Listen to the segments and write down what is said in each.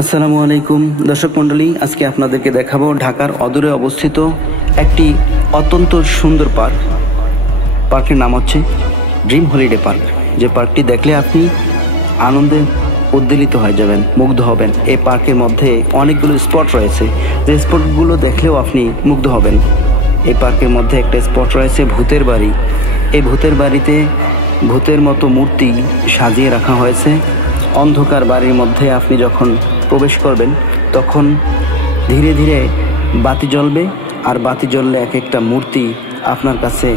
আসসালামু আলাইকুম দর্শক মণ্ডলী, আজকে আপনাদেরকে দেখাবো ঢাকার অদূরে অবস্থিত একটি অত্যন্ত সুন্দর পার্ক। পার্কের নাম হচ্ছে ড্রিম হলিডে পার্ক। যে পার্কটি দেখলে আপনি আনন্দে উদ্বেলিত হয়ে যাবেন, মুগ্ধ হবেন। এই পার্কের মধ্যে অনেকগুলো স্পট রয়েছে, যে স্পটগুলো দেখলেও আপনি মুগ্ধ হবেন। এই পার্কের মধ্যে একটা স্পট রয়েছে ভূতের বাড়ি। এই ভূতের বাড়িতে ভূতের মতো মূর্তি সাজিয়ে রাখা হয়েছে। অন্ধকার বাড়ির মধ্যে আপনি যখন প্রবেশ করবেন তখন ধীরে ধীরে বাতি জ্বলবে, আর বাতি জ্বললে এক একটা মূর্তি আপনার কাছে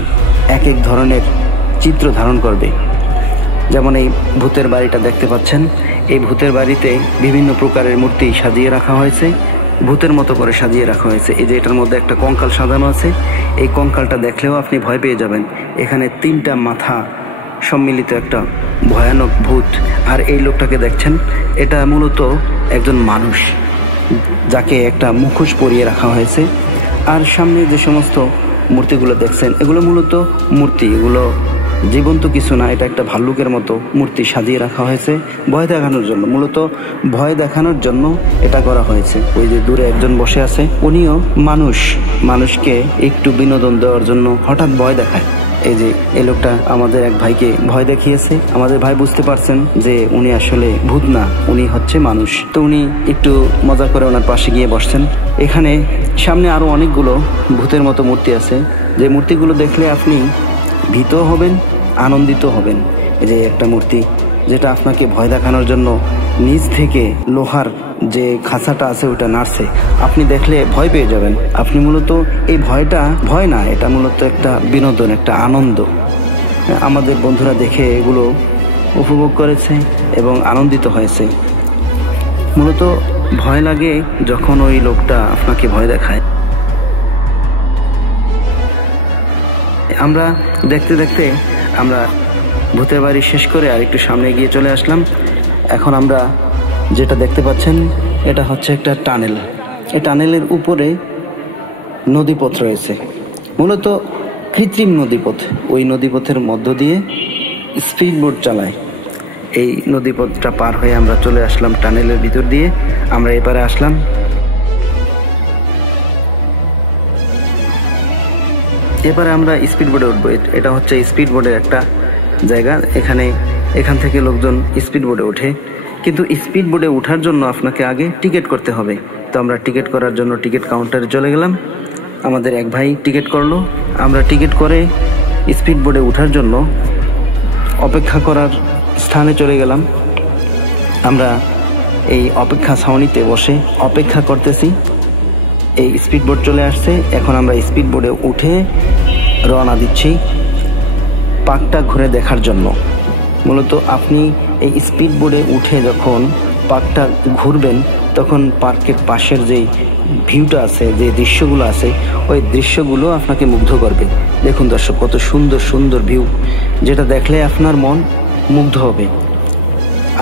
এক এক ধরনের চিত্র ধারণ করবে। যেমন এই ভূতের বাড়িটা দেখতে পাচ্ছেন, এই ভূতের বাড়িতে বিভিন্ন প্রকারের মূর্তি সাজিয়ে রাখা হয়েছে, ভূতের মতো করে সাজিয়ে রাখা হয়েছে। এই যে এটার মধ্যে একটা কঙ্কাল সাজানো আছে, এই কঙ্কালটা দেখলেও আপনি ভয় পেয়ে যাবেন। এখানে 3টা মাথা সম্মিলিত একটা ভয়ানক ভূত। আর এই লোকটাকে দেখছেন, এটা মূলত একজন মানুষ, যাকে একটা মুখোশ পরিয়ে রাখা হয়েছে। আর সামনে যে সমস্ত মূর্তিগুলো দেখছেন, এগুলো মূলত মূর্তি, এগুলো জীবন্ত কিছু না। এটা একটা ভাল্লুকের মতো মূর্তি সাজিয়ে রাখা হয়েছে ভয় দেখানোর জন্য, মূলত ভয় দেখানোর জন্য এটা করা হয়েছে। ওই যে দূরে একজন বসে আছে, উনিও মানুষকে একটু বিনোদন দেওয়ার জন্য হঠাৎ ভয় দেখায়। এই যে এই লোকটা আমাদের এক ভাইকে ভয় দেখিয়েছে। আমাদের ভাই বুঝতে পারছেন যে উনি আসলে ভূত না, উনি হচ্ছে মানুষ। তো উনি একটু মজা করে ওনার পাশে গিয়ে বসছেন। এখানে সামনে আরো অনেকগুলো ভূতের মতো মূর্তি আছে, যে মূর্তিগুলো দেখলে আপনি ভীত হবেন, আনন্দিত হবেন। এই যে একটা মূর্তি, যেটা আপনাকে ভয় দেখানোর জন্য নিচ থেকে লোহার যে খাঁচাটা আছে ওটা নাড়ছে, আপনি দেখলে ভয় পেয়ে যাবেন। আপনি মূলত এই ভয়টা ভয় না, এটা মূলত একটা বিনোদন, একটা আনন্দ। আমাদের বন্ধুরা দেখে এগুলো উপভোগ করেছে এবং আনন্দিত হয়েছে। মূলত ভয় লাগে যখন ওই লোকটা আপনাকে ভয় দেখায়। আমরা দেখতে দেখতে আমরা ভূতের বাড়ি শেষ করে আর একটু সামনে গিয়ে চলে আসলাম। এখন আমরা যেটা দেখতে পাচ্ছেন, এটা হচ্ছে একটা টানেল। এই টানেলের উপরে নদীপথ রয়েছে, মূলত কৃত্রিম নদীপথ। ওই নদীপথের মধ্য দিয়ে স্পিড বোট চালায়। এই নদীপথটা পার হয়ে আমরা চলে আসলাম টানেলের ভিতর দিয়ে। আমরা এপারে আসলাম। এবারে আমরা স্পিড বোটে উঠবো। এটা হচ্ছে স্পিড বোটের একটা জায়গা। এখান থেকে লোকজন স্পিড বোটে ওঠে, কিন্তু স্পিড বোটে ওঠার জন্য আপনাকে আগে টিকিট করতে হবে। তো আমরা টিকিট করার জন্য টিকিট কাউন্টারে চলে গেলাম। আমাদের এক ভাই টিকিট করলো। আমরা টিকিট করে স্পিড বোটে ওঠার জন্য অপেক্ষা করার স্থানে চলে গেলাম। আমরা এই অপেক্ষা ছাউনিতে বসে অপেক্ষা করতেছি। এই স্পিড বোট চলে আসছে। এখন আমরা স্পিড বোটে উঠে রওনা দিচ্ছি পার্কটা ঘুরে দেখার জন্য। মূলত আপনি এই স্পিড বোটে উঠে যখন পার্কটা ঘুরবেন, তখন পার্কের পাশের যেই ভিউটা আছে, যে দৃশ্যগুলো আছে, ওই দৃশ্যগুলো আপনাকে মুগ্ধ করবে। দেখুন দর্শক, কত সুন্দর সুন্দর ভিউ, যেটা দেখলে আপনার মন মুগ্ধ হবে।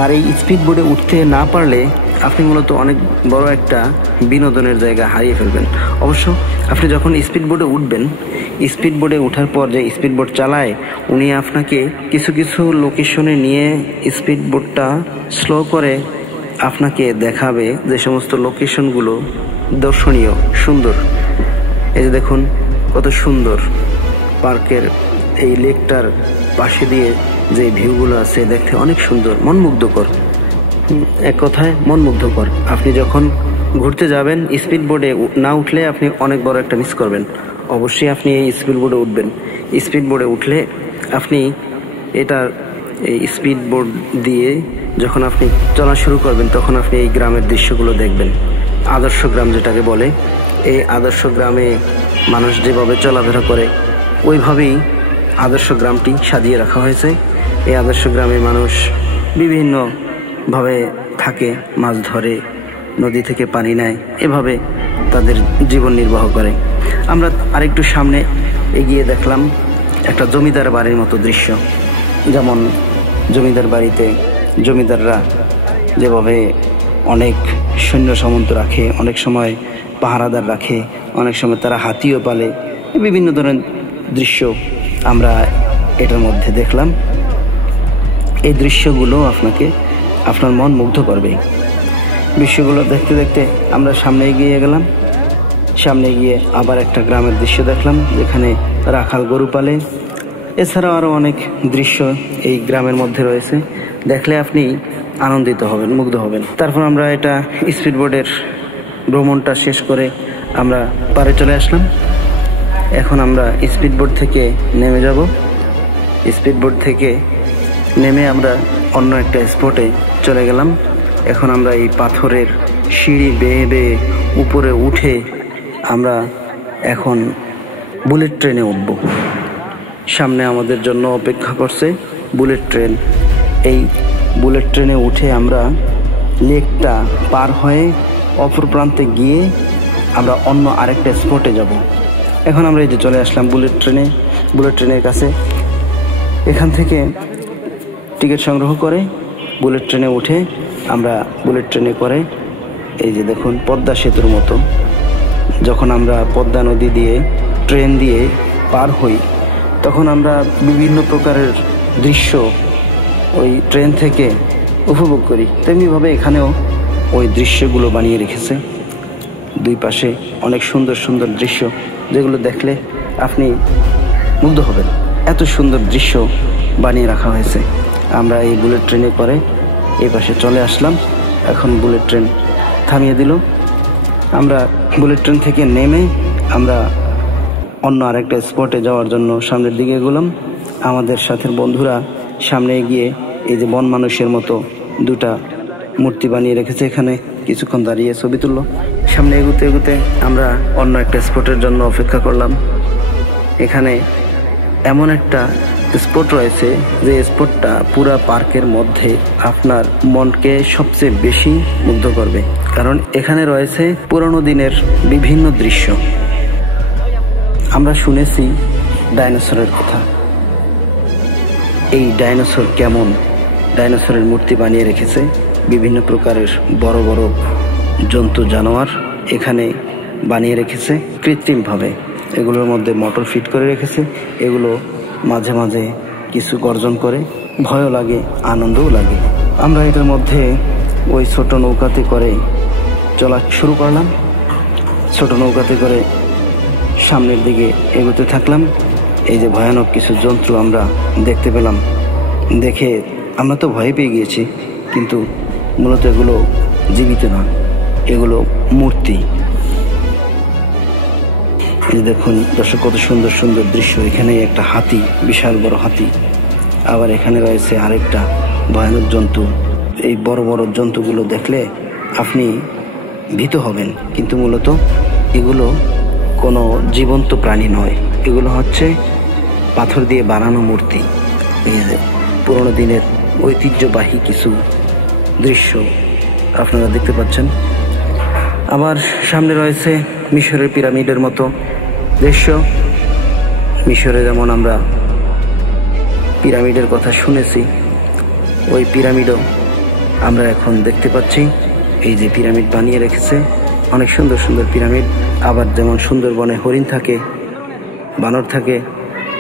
আর এই স্পিড বোটে উঠতে না পারলে আপনি মূলত অনেক বড় একটা বিনোদনের জায়গা হারিয়ে ফেলবেন। অবশ্য আপনি যখন স্পিড বোটে উঠবেন, স্পিড বোটে ওঠার পর যে স্পিড বোট চালায়, উনি আপনাকে কিছু কিছু লোকেশনে নিয়ে স্পিড বোটটা স্লো করে আপনাকে দেখাবে যে সমস্ত লোকেশনগুলো দর্শনীয়, সুন্দর। এই যে দেখুন কত সুন্দর পার্কের এই লেকটার পাশে দিয়ে যে ভিউগুলো আছে, দেখতে অনেক সুন্দর, মনমুগ্ধকর। এক কথায় মনমুগ্ধকর। আপনি যখন ঘুরতে যাবেন, স্পিড বোটে না উঠলে আপনি অনেক বড় একটা মিস করবেন। অবশ্যই আপনি এই স্পিড বোটে উঠবেন। স্পিড বোটে উঠলে আপনি এই স্পিড বোট দিয়ে যখন আপনি চলা শুরু করবেন, তখন আপনি এই গ্রামের দৃশ্যগুলো দেখবেন। আদর্শ গ্রাম যেটাকে বলে, এই আদর্শ গ্রামে মানুষ যেভাবে চলাফেরা করে, ওইভাবেই আদর্শ গ্রামটি সাজিয়ে রাখা হয়েছে। এই আদর্শ গ্রামে মানুষ বিভিন্নভাবে থাকে, মাছ ধরে, নদী থেকে পানি নেয়, এভাবে তাদের জীবন নির্বাহ করে। আমরা আরেকটু সামনে এগিয়ে দেখলাম একটা জমিদার বাড়ির মতো দৃশ্য। যেমন জমিদার বাড়িতে জমিদাররা যেভাবে অনেক সৈন্য সামন্ত রাখে, অনেক সময় পাহারাদার রাখে, অনেক সময় তারা হাতিও পালে, বিভিন্ন ধরনের দৃশ্য আমরা এটার মধ্যে দেখলাম। এই দৃশ্যগুলো আপনার মন মুগ্ধ করবে। দৃশ্যগুলো দেখতে দেখতে আমরা সামনে এগিয়ে গেলাম। সামনে গিয়ে আবার একটা গ্রামের দৃশ্য দেখলাম, যেখানে রাখাল গরু পালে। এছাড়াও আরও অনেক দৃশ্য এই গ্রামের মধ্যে রয়েছে, দেখলে আপনি আনন্দিত হবেন, মুগ্ধ হবেন। তারপর আমরা এটা স্পিডবোটের ভ্রমণটা শেষ করে আমরা পাড়ে চলে আসলাম। এখন আমরা স্পিডবোট থেকে নেমে যাব। স্পিডবোট থেকে নেমে আমরা অন্য একটা স্পটে চলে গেলাম। এখন আমরা এই পাথরের সিঁড়ি বেয়ে বেয়ে উপরে উঠে আমরা এখন বুলেট ট্রেনে উঠব। সামনে আমাদের জন্য অপেক্ষা করছে বুলেট ট্রেন। এই বুলেট ট্রেনে উঠে আমরা লেকটা পার হয়ে অপর প্রান্তে গিয়ে আমরা অন্য আরেকটা স্পটে যাব। এখন আমরা এই যে চলে আসলাম বুলেট ট্রেনের কাছে। এখান থেকে টিকিট সংগ্রহ করে বুলেট ট্রেনে উঠে আমরা বুলেট ট্রেনে করে এই যে দেখুন পদ্মা সেতুর মতো, যখন আমরা পদ্মা নদী দিয়ে ট্রেন দিয়ে পার হই তখন আমরা বিভিন্ন প্রকারের দৃশ্য ওই ট্রেন থেকে উপভোগ করি। তেমনিভাবে এখানেও ওই দৃশ্যগুলো বানিয়ে রেখেছে। দুই পাশে অনেক সুন্দর সুন্দর দৃশ্য, যেগুলো দেখলে আপনি মুগ্ধ হবেন। এত সুন্দর দৃশ্য বানিয়ে রাখা হয়েছে। আমরা এই বুলেট ট্রেনে করে এই পাশে চলে আসলাম। এখন বুলেট ট্রেন থামিয়ে দিল। আমরা বুলেট ট্রেন থেকে নেমে আমরা অন্য আরেকটা স্পটে যাওয়ার জন্য সামনের দিকে এগোলাম। আমাদের সাথের বন্ধুরা সামনে গিয়ে এই যে বন মানুষের মতো দুটা মূর্তি বানিয়ে রেখেছে, এখানে কিছুক্ষণ দাঁড়িয়ে ছবি তুললো। সামনে এগুতে এগুতে আমরা অন্য একটা স্পটের জন্য অপেক্ষা করলাম। এখানে এমন একটা স্পট রয়েছে যে স্পটটা পুরা পার্কের মধ্যে আপনার মনকে সবচেয়ে বেশি মুগ্ধ করবে, কারণ এখানে রয়েছে পুরনো দিনের বিভিন্ন দৃশ্য। আমরা শুনেছি ডাইনোসরের কথা। এই ডাইনোসর কেমন, ডাইনোসরের মূর্তি বানিয়ে রেখেছে। বিভিন্ন প্রকারের বড় বড় জন্তু জানোয়ার এখানে বানিয়ে রেখেছে কৃত্রিমভাবে। এগুলোর মধ্যে মোটর ফিট করে রেখেছে। এগুলো মাঝে মাঝে কিছু গর্জন করে, ভয়ও লাগে, আনন্দও লাগে। আমরা এটার মধ্যে ওই ছোট নৌকাতে করে চলা শুরু করলাম। ছোট নৌকাতে করে সামনের দিকে এগোতে থাকলাম। এই যে ভয়ানক কিছু জন্তু আমরা দেখতে পেলাম। দেখে আমরা তো ভয় পেয়ে গিয়েছি, কিন্তু মূলত এগুলো জীবিত না, এগুলো মূর্তি। দেখুন দর্শক, কত সুন্দর সুন্দর দৃশ্য। এখানে একটা হাতি, বিশাল বড় হাতি। আবার এখানে রয়েছে আরেকটা ভয়ানক জন্তু। এই বড় বড় জন্তুগুলো দেখলে আপনি ভীত হবেন, কিন্তু মূলত এগুলো কোনো জীবন্ত প্রাণী নয়। এগুলো হচ্ছে পাথর দিয়ে বানানো মূর্তি। পুরোনো দিনের ঐতিহ্যবাহী কিছু দৃশ্য আপনারা দেখতে পাচ্ছেন। আবার সামনে রয়েছে মিশরের পিরামিডের মতো দৃশ্য। মিশরে যেমন আমরা পিরামিডের কথা শুনেছি, ওই পিরামিডও আমরা এখন দেখতে পাচ্ছি। এই যে পিরামিড বানিয়ে রেখেছে, অনেক সুন্দর সুন্দর পিরামিড। আবার যেমন সুন্দরবনে হরিণ থাকে, বানর থাকে,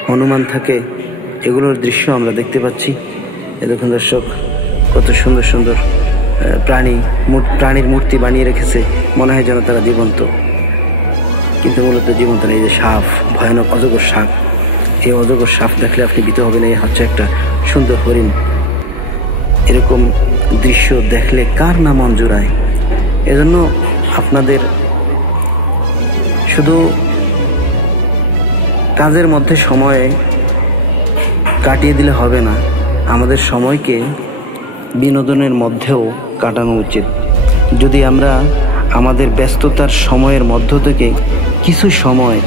হনুমান থাকে, এগুলোর দৃশ্য আমরা দেখতে পাচ্ছি। এ দেখুন দর্শক, কত সুন্দর সুন্দর প্রাণীর মূর্তি বানিয়ে রেখেছে। মনে হয় যেন তারা জীবন্ত, কিন্তু মূলত জীবন্ত নেই। যে সাপ, ভয়ানক অজগর সাপ, এই অজগর সাপ দেখলে আপনি ভীত হবেন। এই হচ্ছে একটা সুন্দর হরিণ। এরকম দৃশ্য দেখলে কার না মন জুড়ায়। এজন্য আপনাদের শুধু কাজের মধ্যে সময় কাটিয়ে দিলে হবে না, আমাদের সময়কে বিনোদনের মধ্যেও কাটানো উচিত। যদি আমরা আমাদের ব্যস্ততার সময়ের মধ্য থেকে কিছু সময়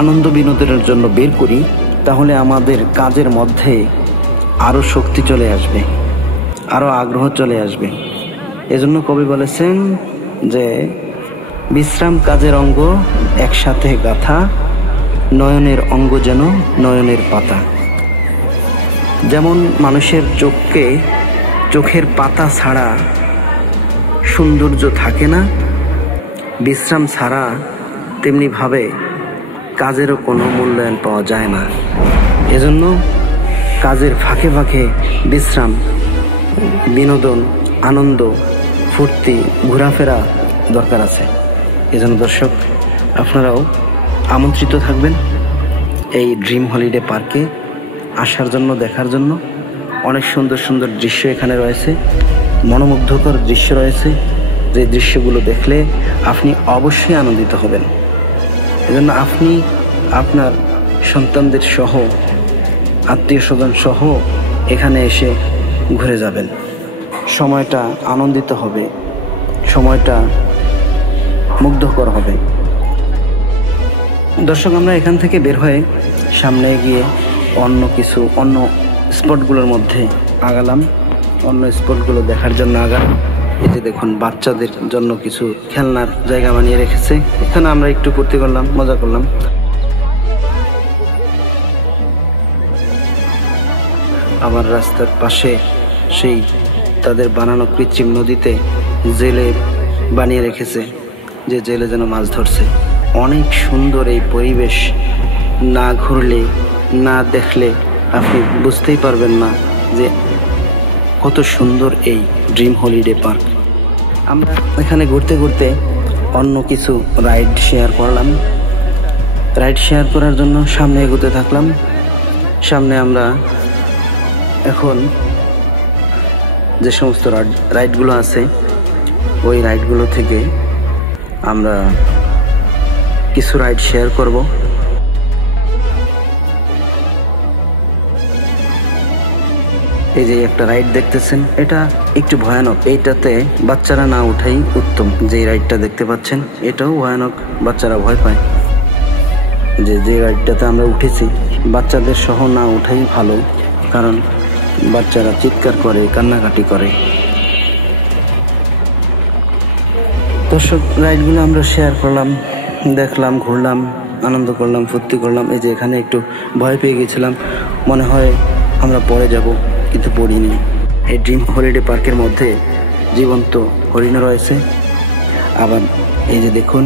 আনন্দ বিনোদনের জন্য বের করি, তাহলে আমাদের কাজের মধ্যে আরও শক্তি চলে আসবে, আরও আগ্রহ চলে আসবে। এজন্য কবি বলেছেন যে বিশ্রাম কাজের অঙ্গ একসাথে গাথা, নয়নের অঙ্গ যেন নয়নের পাতা। যেমন মানুষের চোখের পাতা ছাড়া সৌন্দর্য থাকে না, বিশ্রাম ছাড়া তেমনিভাবে কাজেরও কোনো মূল্যায়ন পাওয়া যায় না। এজন্য কাজের ফাঁকে ফাঁকে বিশ্রাম, বিনোদন, আনন্দ, ফুর্তি, ঘোরাফেরা দরকার আছে। এজন্য দর্শক, আপনারাও আমন্ত্রিত থাকবেন এই ড্রিম হলিডে পার্কে আসার জন্য, দেখার জন্য। অনেক সুন্দর সুন্দর দৃশ্য এখানে রয়েছে, মনোমুগ্ধকর দৃশ্য রয়েছে, যে দৃশ্যগুলো দেখলে আপনি অবশ্যই আনন্দিত হবেন। এজন্য আপনি আপনার সন্তানদের সহ, আত্মীয় স্বজন সহ এখানে এসে ঘুরে যাবেন। সময়টা আনন্দিত হবে, সময়টা মুগ্ধকর হবে। দর্শক, আমরা এখান থেকে বের হয়ে সামনে গিয়ে অন্য স্পটগুলোর মধ্যে আগালাম, অন্য স্পটগুলো দেখার জন্য আগালাম। এই যে দেখুন, বাচ্চাদের জন্য কিছু খেলনার জায়গা বানিয়ে রেখেছে, এখানে আমরা একটু ফুর্তি করলাম, মজা করলাম। আবার রাস্তার পাশে সেই তাদের বানানো কৃত্রিম নদীতে জেলে বানিয়ে রেখেছে, যে জেলে যেন মাছ ধরছে। অনেক সুন্দর এই পরিবেশ, না ঘুরলে, না দেখলে আপনি বুঝতেই পারবেন না যে কত সুন্দর এই ড্রিম হলিডে পার্ক। আমরা এখানে ঘুরতে ঘুরতে অন্য কিছু রাইড শেয়ার করলাম। রাইড শেয়ার করার জন্য সামনে এগোতে থাকলাম। সামনে আমরা এখন যে সমস্ত রাইডগুলো আছে, ওই রাইডগুলো থেকে আমরা কিছু রাইড শেয়ার করব। এই যে একটা রাইড দেখতেছেন, এটা একটু ভয়ানক, এইটাতে বাচ্চারা না উঠাই উত্তম। যে রাইডটা দেখতে পাচ্ছেন, এটাও ভয়ানক, বাচ্চারা ভয় পায়। যে রাইডটাতে আমরা উঠেছি, বাচ্চাদের সহ না উঠাই ভালো, কারণ বাচ্চারা চিৎকার করে, কান্নাকাটি করে। দর্শক, রাইডগুলো আমরা শেয়ার করলাম, দেখলাম, ঘুরলাম, আনন্দ করলাম, ফুর্তি করলাম। এই যে এখানে একটু ভয় পেয়ে গেছিলাম, মনে হয় আমরা পরে যাব, কিন্তু পড়িনি। এই ড্রিম হলিডে পার্কের মধ্যে জীবন্ত হরিণ রয়েছে। আবার এই যে দেখুন,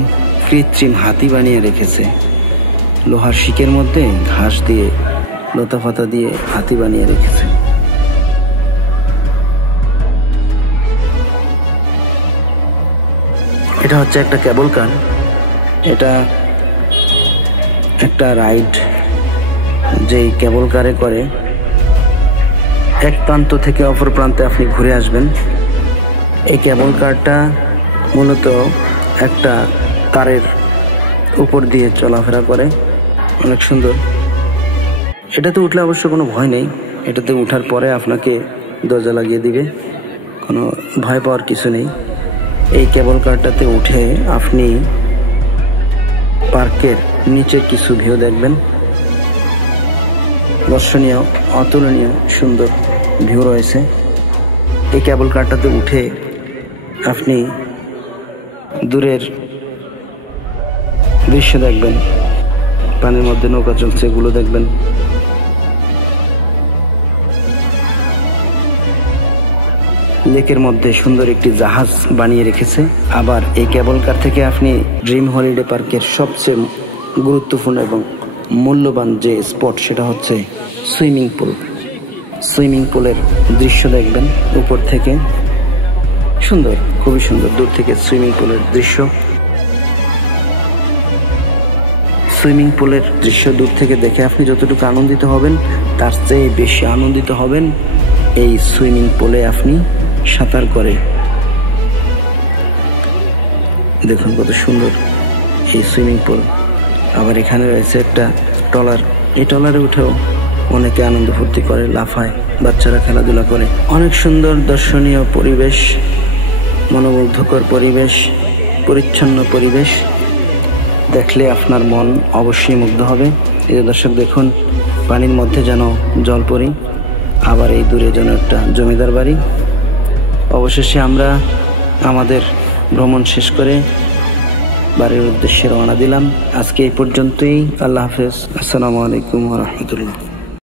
কৃত্রিম হাতি বানিয়ে রেখেছে, লোহার শিকের মধ্যে ঘাস দিয়ে, লতা পাতা দিয়ে হাতি বানিয়ে রেখেছে। এটা হচ্ছে একটা কেবল কার, এটা একটা রাইড, যেই কেবল কারে করে এক প্রান্ত থেকে অপর প্রান্তে আপনি ঘুরে আসবেন। এই কেবল কারটা মূলত একটা তারের উপর দিয়ে চলাফেরা করে, অনেক সুন্দর। এটাতে উঠলে অবশ্য কোনো ভয় নেই, এটাতে উঠার পরে আপনাকে দরজা লাগিয়ে দিবে, কোনো ভয় পাওয়ার কিছু নেই। এই কেবল কারটাতে উঠে আপনি পার্কের নিচের কিছু ভিউ দেখবেন, দর্শনীয়, অতুলনীয় সুন্দর ভিউ রয়েছে। এই কেবল কারটাতে উঠে আপনি দূরের দৃশ্য দেখবেন, পানির মধ্যে নৌকা চলছে, এগুলো দেখবেন। লেকের মধ্যে সুন্দর একটি জাহাজ বানিয়ে রেখেছে। আবার এই কেবল কার থেকে আপনি ড্রিম হলিডে পার্কের সবচেয়ে গুরুত্বপূর্ণ এবং মূল্যবান যে স্পট, সেটা হচ্ছে সুইমিং পুল। সুইমিং পুলের দৃশ্য দেখবেন উপর থেকে, সুন্দর, খুবই সুন্দর। দূর থেকে সুইমিং পুলের দৃশ্য, সুইমিং পুলের দৃশ্য দূর থেকে দেখে আপনি যতটুকু আনন্দিত হবেন, তার চেয়ে বেশি আনন্দিত হবেন এই সুইমিং পুলে আপনি সাঁতার করে। দেখুন কত সুন্দর এই সুইমিং পুল। আবার এখানে রয়েছে একটা ট্রলার, এই ট্রলারে উঠেও অনেকে আনন্দ ফুর্তি করে, লাফায়, বাচ্চারা খেলাধুলা করে। অনেক সুন্দর দর্শনীয় পরিবেশ, মনোমুগ্ধকর পরিবেশ, পরিচ্ছন্ন পরিবেশ, দেখলে আপনার মন অবশ্যই মুগ্ধ হবে। এই যে দর্শক দেখুন, পানির মধ্যে যেন জলপরি, আবার এই দূরে যেন একটা জমিদার বাড়ি। অবশেষে আমরা আমাদের ভ্রমণ শেষ করে বাড়ির উদ্দেশ্যে রওনা দিলাম। আজকে এই পর্যন্তই। আল্লাহ হাফেজ। আসসালামু আলাইকুম ওয়া রাহমাতুল্লাহ।